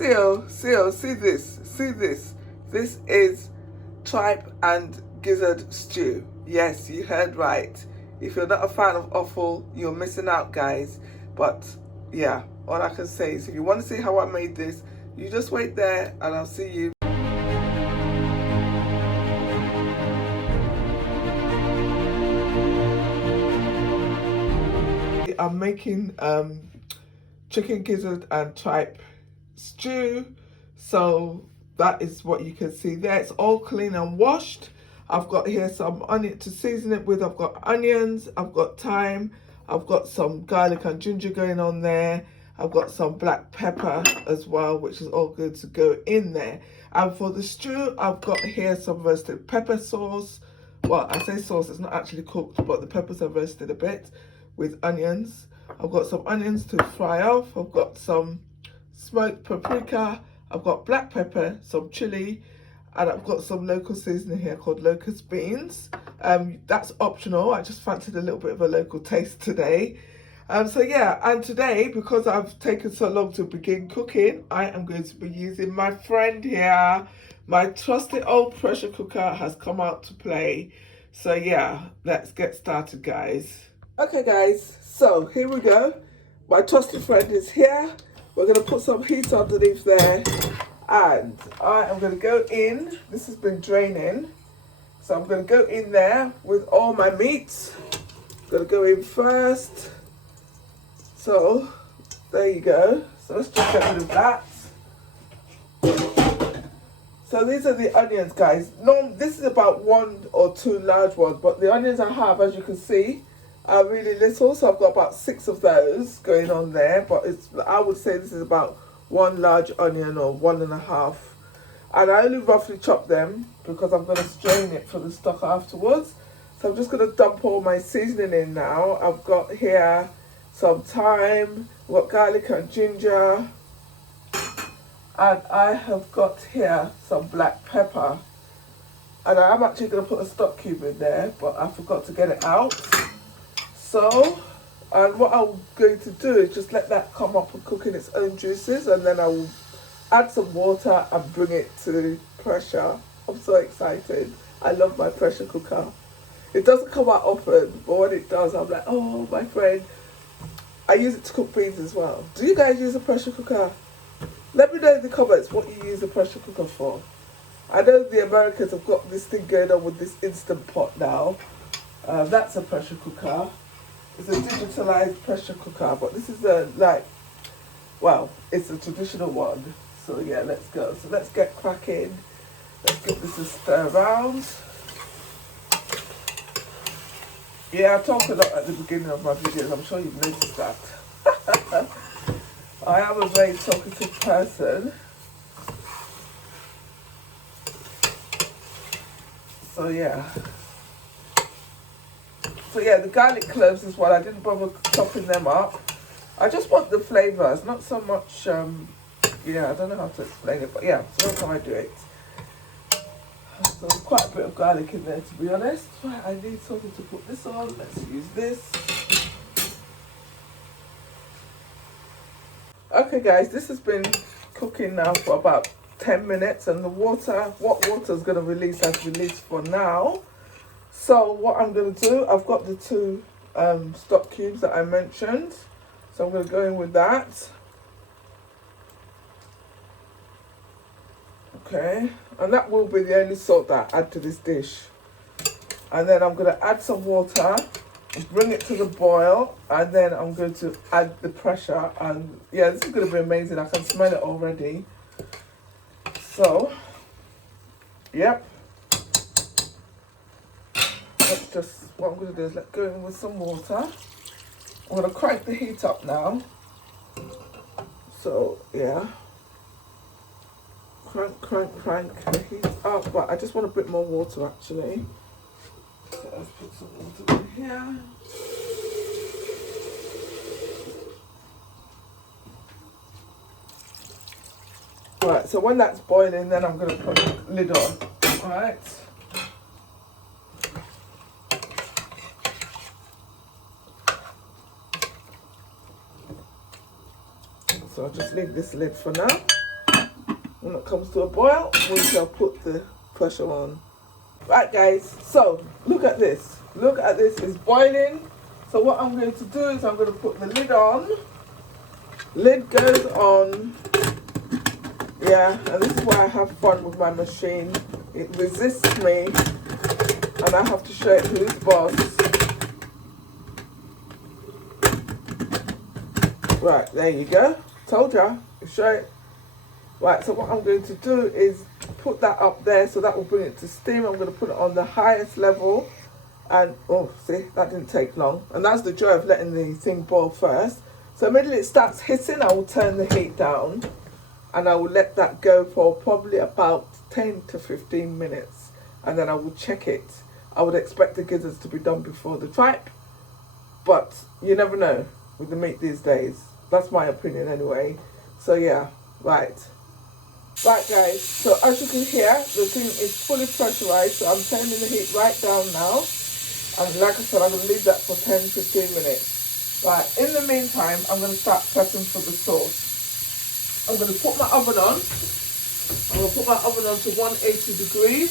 see this, see this. This is tripe and gizzard stew. Yes, you heard right. If you're not a fan of offal, you're missing out, guys. But yeah, all I can say is if you want to see how I made this, you just wait there and I'll see you. I'm making chicken gizzard and tripe stew, so that is what you can see there. It's all clean and washed. I've got here some onion to season it with. I've got onions, I've got thyme, I've got some garlic and ginger going on there. I've got some black pepper as well, which is all good to go in there. And for the stew, I've got here some roasted pepper sauce. Well, I say sauce, it's not actually cooked, but the peppers are roasted a bit with onions. I've got some onions to fry off. I've got some smoked paprika. I've got black pepper, some chili, and I've got some local seasoning here called Locust beans. That's optional. I just fancied a little bit of a local taste today. So yeah, and today, because I've taken so long to begin cooking, I am going to be using my friend here. My trusted old pressure cooker has come out to play. So yeah, let's get started, guys. Okay guys, so here we go. My trusted friend is here. We're going to put some heat underneath there. And I am going to go in. This has been draining. So I'm going to go in there with all my meats. I'm going to go in first. So, there you go. So let's just get rid of that. So these are the onions, guys. No, this is about 1 or 2 large ones. But the onions I have, as you can see, are really little. So I've got about 6 of those going on there. But I would say this is about 1 large onion or 1.5. And I only roughly chop them because I'm going to strain it for the stock afterwards. So I'm just going to dump all my seasoning in now. I've got here some thyme, I've got garlic and ginger, and I have got here some black pepper. And I am actually going to put a stock cube in there, but I forgot to get it out. So, and what I'm going to do is just let that come up and cook in its own juices, and then I will add some water and bring it to pressure. I'm so excited. I love my pressure cooker. It doesn't come out often, but when it does, I'm like, oh, my friend. I use it to cook beans as well. Do you guys use a pressure cooker? Let me know in the comments what you use a pressure cooker for. I know the Americans have got this thing going on with this Instant Pot now. That's a pressure cooker. It's a digitalized pressure cooker, but this is it's a traditional one. So yeah, let's go. So let's get cracking. Let's give this a stir around. Yeah, I talk a lot at the beginning of my videos. I'm sure you've noticed that. I am a very talkative person. So yeah. So yeah, the garlic cloves is what I didn't bother chopping them up. I just want the flavours, not so much, I don't know how to explain it, but yeah, so that's how I do it. So there's quite a bit of garlic in there, to be honest. Right, I need something to put this on. Let's use this. Okay guys, this has been cooking now for about 10 minutes, and the water, what water is going to release has released for now. So what I'm going to do, I've got the 2 stock cubes that I mentioned. So I'm going to go in with that. Okay, and that will be the only salt that I add to this dish. And then I'm going to add some water, bring it to the boil, and then I'm going to add the pressure. And yeah, this is going to be amazing. I can smell it already. So, yep. What I'm going to do is let go in with some water. I'm going to crank the heat up now. So, yeah. Crank the heat up. But I just want a bit more water, actually. So let's put some water in here. Right, so when that's boiling, then I'm going to put the lid on. Alright. So I'll just leave this lid for now. When it comes to a boil, we shall put the pressure on. Right guys, so look at this. Look at this, it's boiling. So what I'm going to do is I'm going to put the lid on. Lid goes on. Yeah, and this is why I have fun with my machine. It resists me and I have to show it who's boss. Right, there you go. Told ya, show it. Right, so what I'm going to do is put that up there, so that will bring it to steam. I'm going to put it on the highest level, and oh, see, that didn't take long. And that's the joy of letting the thing boil first. So immediately it starts hissing, I will turn the heat down, and I will let that go for probably about 10 to 15 minutes, and then I will check it. I would expect the gizzards to be done before the tripe, but you never know with the meat these days. That's my opinion anyway. So yeah, right. Right guys, so as you can hear, the thing is fully pressurized, so I'm turning the heat right down now. And like I said, I'm going to leave that for 10-15 minutes. Right, in the meantime, I'm going to start prepping for the sauce. I'm going to put my oven on. I'm going to put my oven on to 180 degrees.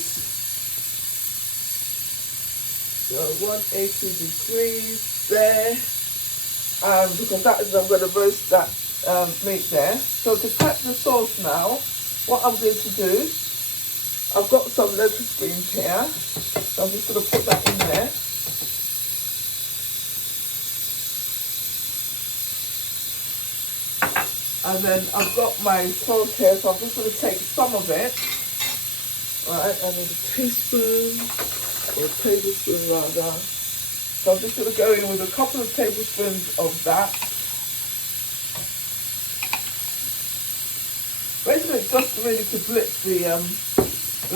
So 180 degrees there. Because that is, I'm going to roast that meat there. So to prep the sauce now, what I'm going to do, I've got some locust beans here, so I'm just going to put that in there. And then I've got my sauce here, so I'm just going to take some of it. Right, I need a teaspoon, or a tablespoon rather. So I'm just going to go in with a couple of tablespoons of that. Basically, it's just really to blitz the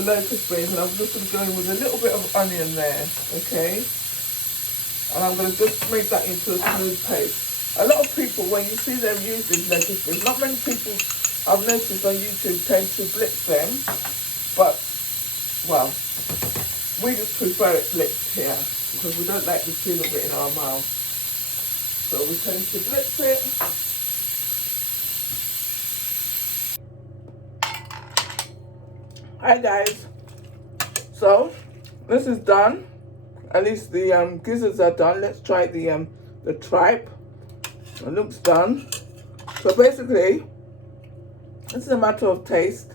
locust beans, and I'm just going to go in with a little bit of onion there, okay? And I'm going to just make that into a smooth paste. A lot of people, when you see them use these locust beans, not many people I've noticed on YouTube tend to blitz them, but, well, we just prefer it blitzed here because we don't like the feel of it in our mouth. So we tend to blitz it. Hi guys, so this is done. At least the gizzards are done. Let's try the tripe. It looks done. So basically, this is a matter of taste.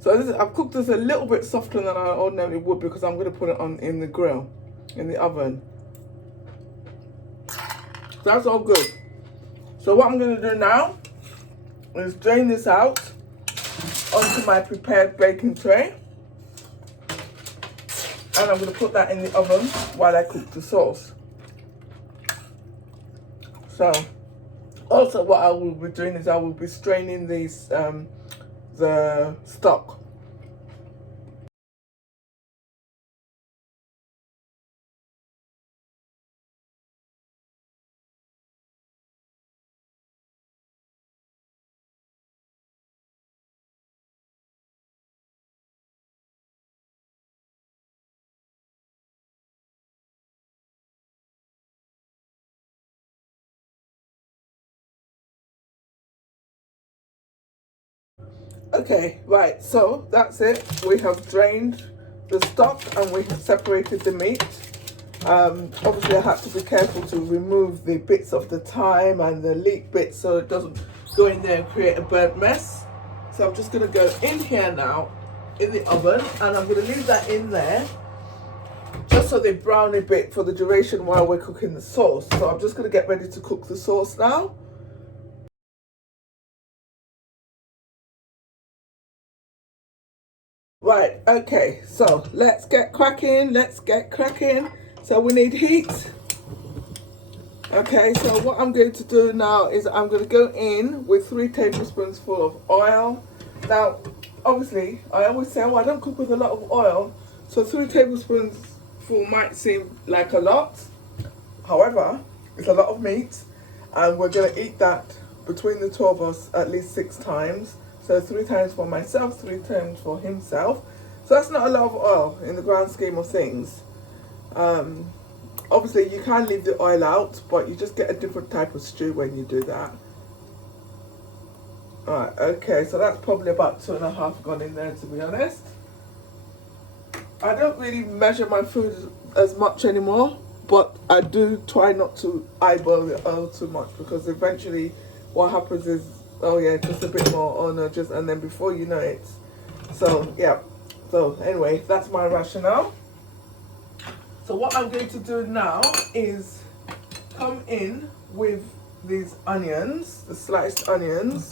So I've cooked this a little bit softer than I ordinarily would because I'm going to put it on in the grill, in the oven. So that's all good. So what I'm going to do now is drain this out onto my prepared baking tray, and I'm going to put that in the oven while I cook the sauce. So also what I will be doing is I will be straining these the stock. Okay, right, so that's it. We have drained the stock and we have separated the meat. Obviously I had to be careful to remove the bits of the thyme and the leek bits so it doesn't go in there and create a burnt mess. So I'm just going to go in here now in the oven, and I'm going to leave that in there just so they brown a bit for the duration while we're cooking the sauce. So I'm just going to get ready to cook the sauce now. Right, okay, so let's get cracking, So we need heat. Okay, so what I'm going to do now is I'm going to go in with 3 tablespoons full of oil. Now, obviously, I always say, oh, I don't cook with a lot of oil, so 3 tablespoons full might seem like a lot. However, it's a lot of meat, and we're going to eat that between the two of us at least 6 times. So 3 times for myself, 3 times for himself. So that's not a lot of oil in the grand scheme of things. Obviously you can leave the oil out, but you just get a different type of stew when you do that. Alright, okay, so that's probably about 2.5 gone in there, to be honest. I don't really measure my food as much anymore, but I do try not to eyeball it all too much, because eventually what happens is, oh yeah, just a bit more, oh no, just, and then before you know it. So yeah, so anyway, that's my rationale. So what I'm going to do now is come in with these onions, the sliced onions.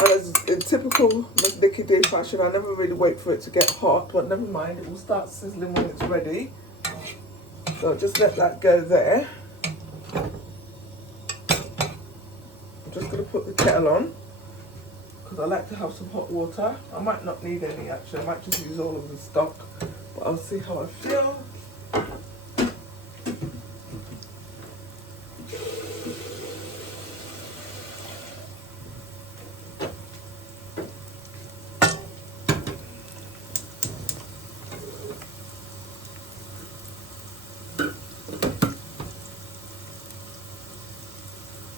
And as in typical Miss Nikki Day fashion, I never really wait for it to get hot, but never mind, it will start sizzling when it's ready. So just let that go there. I'm just going to put the kettle on, because I like to have some hot water. I might not need any actually, I might just use all of the stock, but I'll see how I feel.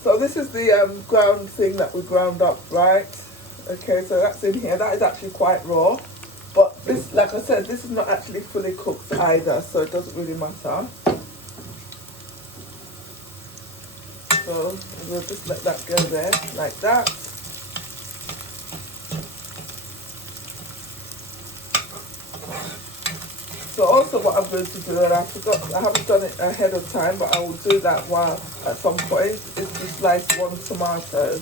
So this is the ground thing that we ground up, right? Okay, so that's in here. That is actually quite raw. But this, like I said, this is not actually fully cooked either, so it doesn't really matter. So we'll just let that go there, like that. So also what I'm going to do, and I forgot, I haven't done it ahead of time, but I will do that while at some point, is to slice one tomato.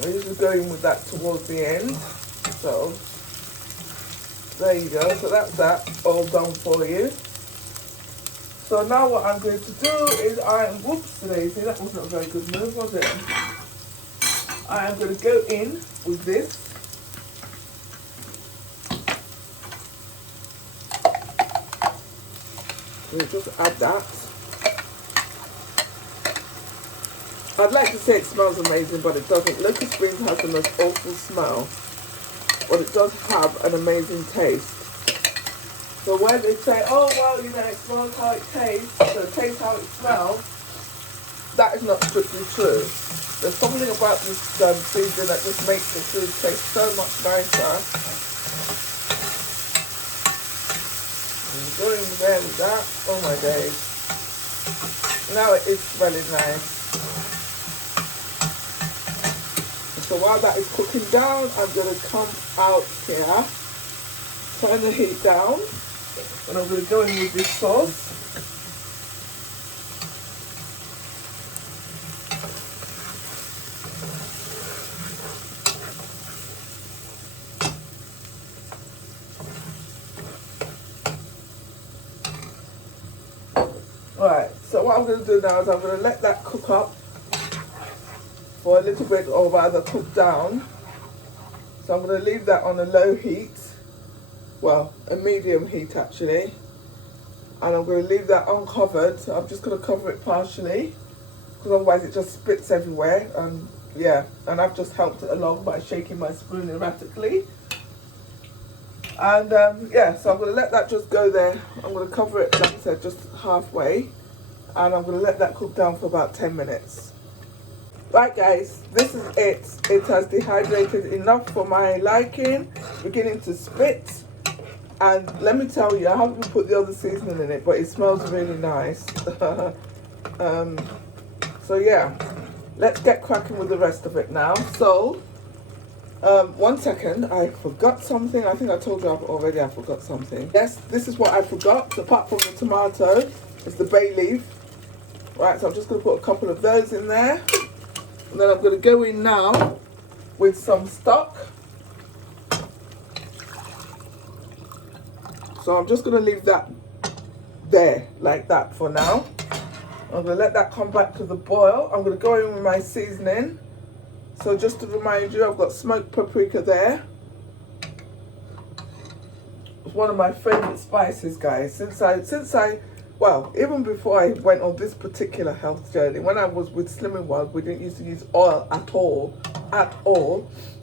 I'm usually going with that towards the end. So there you go. So that's that all done for you. So now what I'm going to do is whoops, Daisy, that wasn't a very good move, was it? I am going to go in with this. We'll just add that. I'd like to say it smells amazing, but it doesn't. Locust beans has the most awful smell, but it does have an amazing taste. So when they say, oh well, you know, it smells how it tastes, so it tastes how it smells, that is not strictly true. There's something about this seasoning that just makes the food taste so much nicer. Going there with that, oh my days. Now it is smelling nice. So while that is cooking down, I'm going to come out here, turn the heat down, and I'm going to go in with this sauce. Alright, so what I'm going to do now is I'm going to let that cook up for a little bit, or rather cook down. So I'm going to leave that on a low heat, well, a medium heat actually, and I'm going to leave that uncovered. So I'm just going to cover it partially, because otherwise it just spits everywhere, and yeah, and I've just helped it along by shaking my spoon erratically. And yeah, so I'm going to let that just go there. I'm going to cover it, like I said, just halfway, and I'm going to let that cook down for about 10 minutes. Right guys, this is it. It has dehydrated enough for my liking, beginning to spit. And let me tell you, I haven't put the other seasoning in it, but it smells really nice. So yeah, let's get cracking with the rest of it now. So, 1 second, I forgot something. I think I told you already I forgot something. Yes, this is what I forgot, apart from the tomato, is the bay leaf. Right, so I'm just going to put a couple of those in there. And then I'm going to go in now with some stock. So I'm just going to leave that there, like that for now. I'm going to let that come back to the boil. I'm going to go in with my seasoning. So just to remind you, I've got smoked paprika there. It's one of my favourite spices, guys. Since I, well, even before I went on this particular health journey, when I was with Slimming World, we didn't used to use oil at all.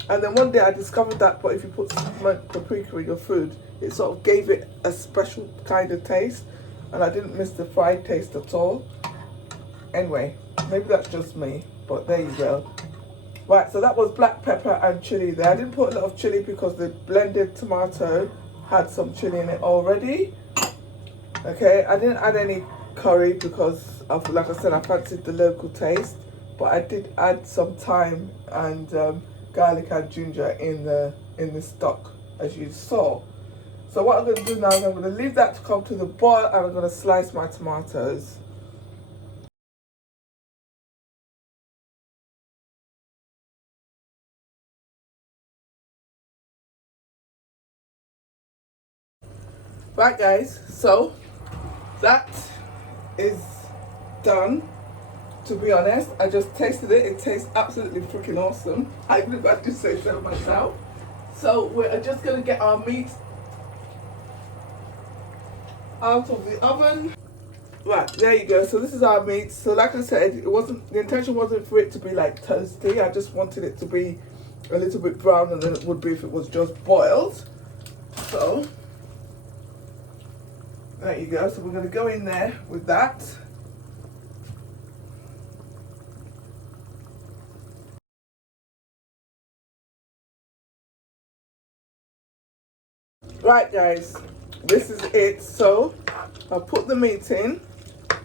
And then one day I discovered that, but if you put smoked paprika in your food, it sort of gave it a special kind of taste, and I didn't miss the fried taste at all. Anyway, maybe that's just me. but there you go. Right, so that was black pepper and chili there. I didn't put a lot of chili because the blended tomato had some chili in it already. Okay, I didn't add any curry because of, like I said, I fancied the local taste, but I did add some thyme and garlic and ginger in the stock, as you saw. So what I'm going to do now is I'm going to leave that to come to the boil, and I'm going to slice my tomatoes. Right guys, so that is done. To be honest, I just tasted it. It tastes absolutely freaking awesome. I would have to say so myself. So we're just going to get our meat out of the oven. Right, there you go. So this is our meat. So like I said, the intention wasn't for it to be like toasty. I just wanted it to be a little bit browner than it would be if it was just boiled. So there you go. So we're going to go in there with that. Right guys, this is it. So I'll put the meat in.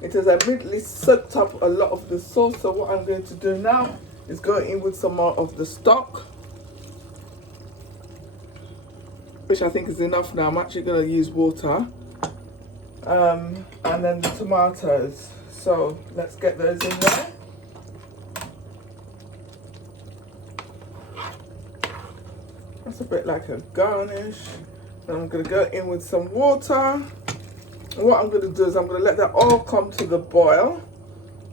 It has immediately soaked up a lot of the sauce. So what I'm going to do now is go in with some more of the stock, which I think is enough now. I'm actually going to use water. And then the tomatoes. So let's get those in there. That's a bit like a garnish. And I'm going to go in with some water. And what I'm going to do is I'm going to let that all come to the boil.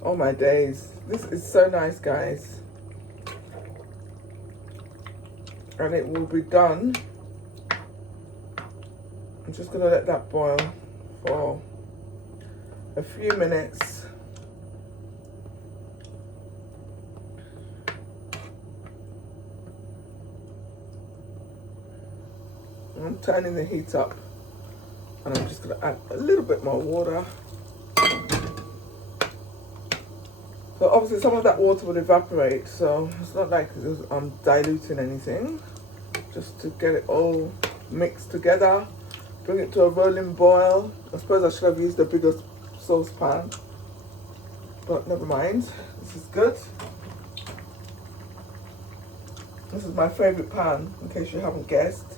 Oh my days. This is so nice, guys. And it will be done. I'm just going to let that boil for a few minutes. I'm turning the heat up, and I'm just going to add a little bit more water. So obviously some of that water will evaporate, so it's not like I'm diluting anything. Just to get it all mixed together, bring it to a rolling boil. I suppose I should have used a bigger saucepan, but never mind. This is good. This is my favourite pan, in case you haven't guessed.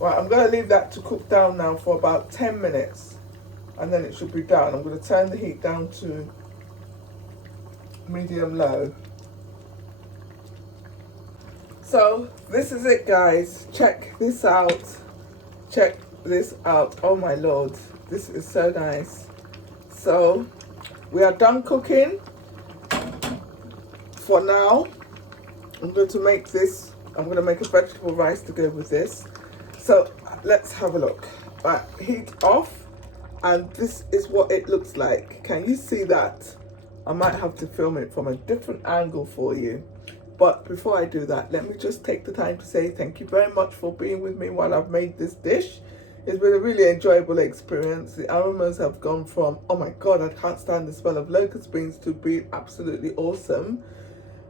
Right, I'm going to leave that to cook down now for about 10 minutes, and then it should be done. I'm going to turn the heat down to medium low. So this is it, guys. Check this out. Check this out. Oh my lord, this is so nice. So we are done cooking for now. I'm going to make this. I'm going to make a vegetable rice to go with this. So let's have a look. Right, heat off, and this is what it looks like. Can you see that? I might have to film it from a different angle for you. But before I do that, let me just take the time to say thank you very much for being with me while I've made this dish. It's been a really enjoyable experience. The aromas have gone from, oh my god, I can't stand the smell of locust beans, to be absolutely awesome.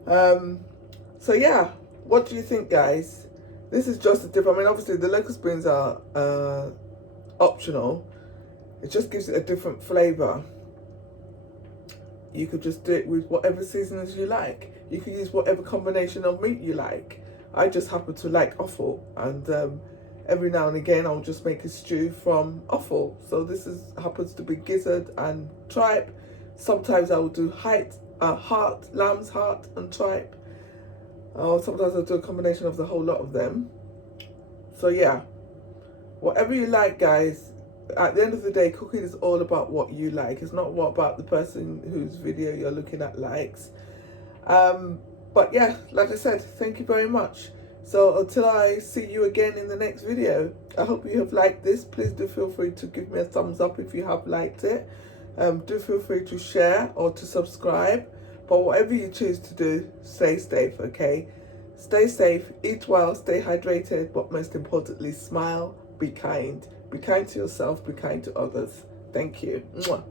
So yeah, what do you think, guys? This is just a different, I mean, obviously the locust beans are optional. It just gives it a different flavour. You could just do it with whatever seasonings you like. You could use whatever combination of meat you like. I just happen to like offal, and every now and again I'll just make a stew from offal. So this happens to be gizzard and tripe. Sometimes I will do lamb's heart and tripe. Or sometimes I'll do a combination of the whole lot of them. So yeah, whatever you like, guys. At the end of the day, cooking is all about what you like. It's not what about the person whose video you're looking at likes. But yeah, like I said, thank you very much. So until I see you again in the next video, I hope you have liked this. Please do feel free to give me a thumbs up if you have liked it. Do feel free to share or to subscribe. But whatever you choose to do, stay safe, okay? Stay safe, eat well, stay hydrated, but most importantly, smile, be kind. Be kind to yourself, be kind to others. Thank you. Mwah.